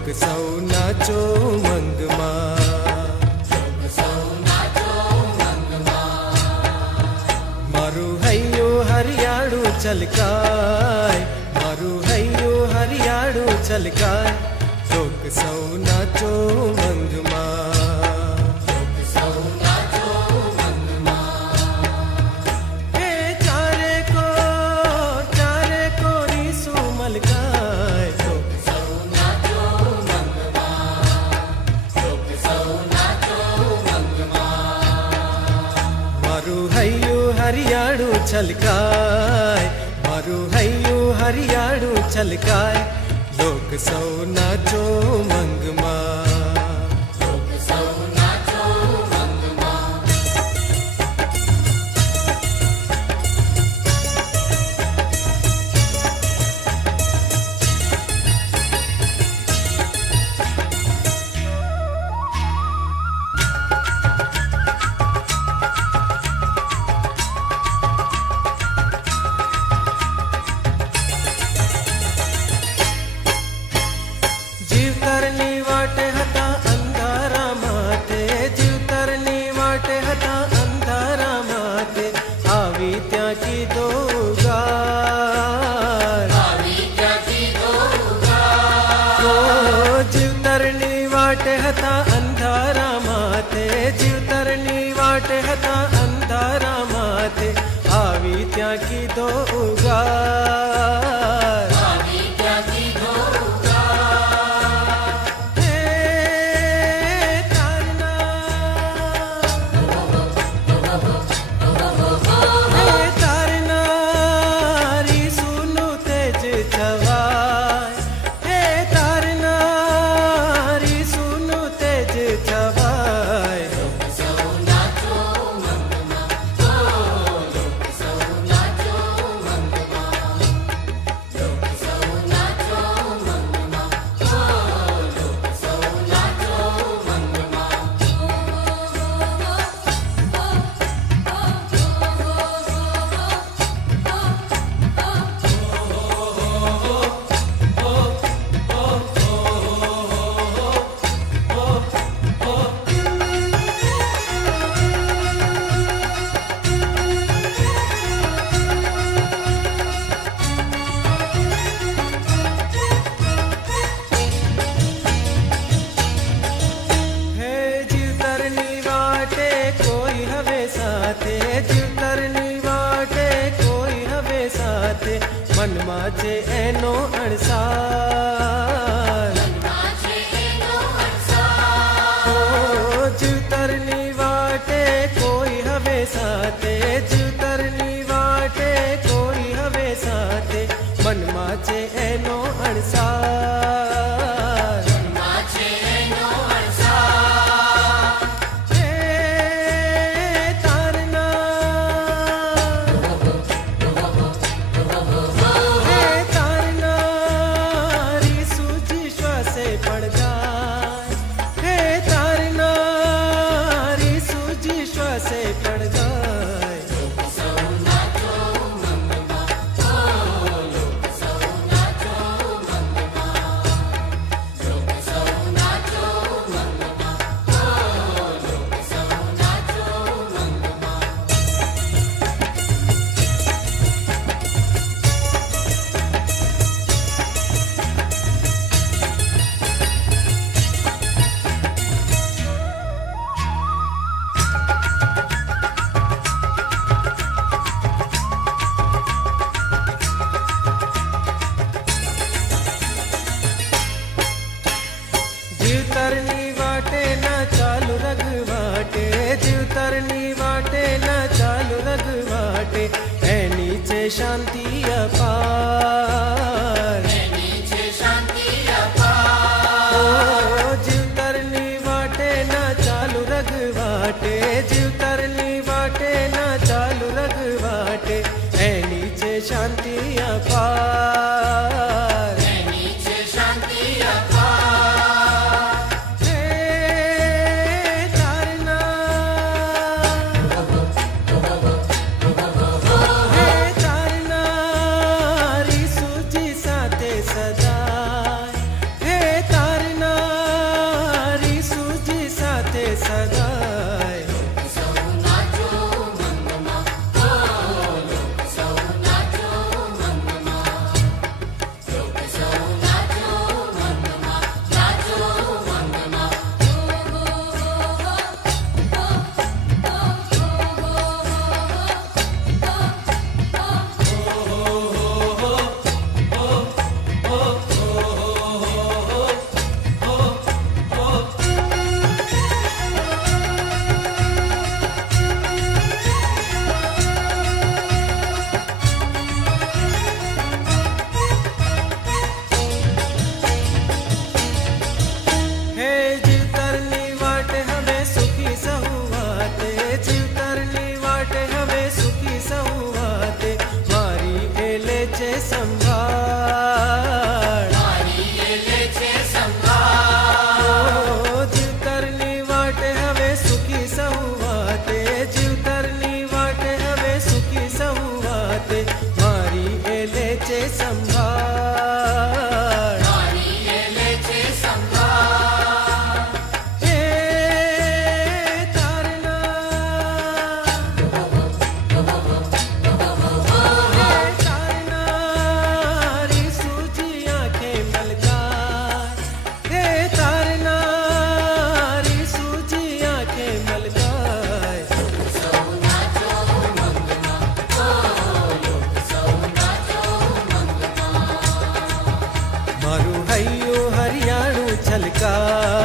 लोक सौ नाचो मंगमा मारू हैयो हरियाणु छलकाय मारू हैयो हरियाणु छलकाय लोक सौ नाचो मंगमा हरियाणु छलकाय मारू हैयो हरियाणु छलकाय लोक सौ नाचो मंगमा अंधारा माथे जीवतरनी वाटे हता अंधारा माथे आवी त्या की दो उगार मन माचे एनो अणसार जीवतरनी वाटे कोई हवे साथे जीवतरनी वाटे कोई हवे साथे मन माचे एनो अणसार जीवतरनी वाटे न चालू रघवाटे जीवतरनी वाटे न चालू रघवाटे है नीचे शांति अपार ओ जीवतरनी वाटे न चालू रघवाटे जीवतरनी वाटे न चालू रघवाटे है नीचे शांति अपार तारना સંભાળ જીવતરની વાટે હવે સુખી સહુ વાતે જીવતરની વાટે હવે સુખી સહુ વાતે મારી એ લે છે સંભાળ એ તારનારી સૂજી આંખે મલકાર હે તારનારી સૂજી આંખે મલકાર મારું હૈયું હરિયાળું છલકાર